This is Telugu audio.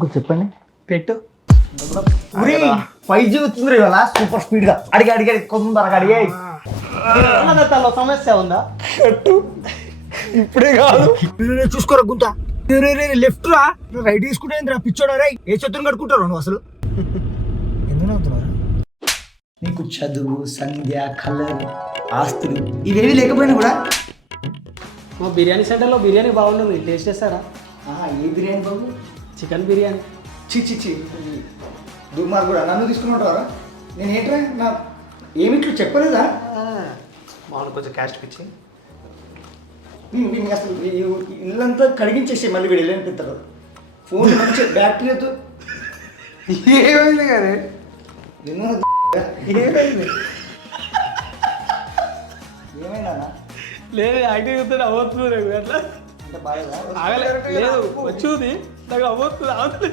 ఇంకొకటి చెప్పండి. పెట్టు. 5G వచ్చింది ఇవాళ సూపర్ స్పీడ్ గా అడిగి కొందరు అడిగే తనలో సమస్య ఉందా? ఇప్పుడే కాదు చూసుకోరా గుంత లెఫ్ట్ రా రైట్ తీసుకుంటే పిచ్చోడా రై ఏ చెత్తను కట్టుకుంటారు నువ్వు అసలు ఎందుకు అవుతున్నారా? నీకు చదువు, సంధ్య, కలర్, ఆస్తులు ఇవేవి లేకపోయినా కూడా మా బిర్యానీ సెంటర్లో బిర్యానీ బాగుంటుంది, టేస్ట్ చేస్తారా? ఏ బిర్యానీ బాబు? చికెన్ బిర్యానీ. చి దుర్మార్ కూడా నన్ను తీసుకున్నట్టు నేను ఏంట్రా నా ఏమిట్లు చెప్పలేదా? మామూలు కొంచెం క్యాస్ట్ పిచ్చి. నేను అసలు ఇల్లంతా కడిగించేసి మళ్ళీ వీడు వెళ్ళిపోతారు. ఫోన్ మంచి బ్యాటరీతో ఏమైంది కానీ ఏమైంది ఏమైనా లేదు యాక్టివ్ చూస్తే అవ్వతుంది అట్లా అంటే బాగా ఆగలేదు. లేదు వచ్చింది నాకు అవ్వతుంది.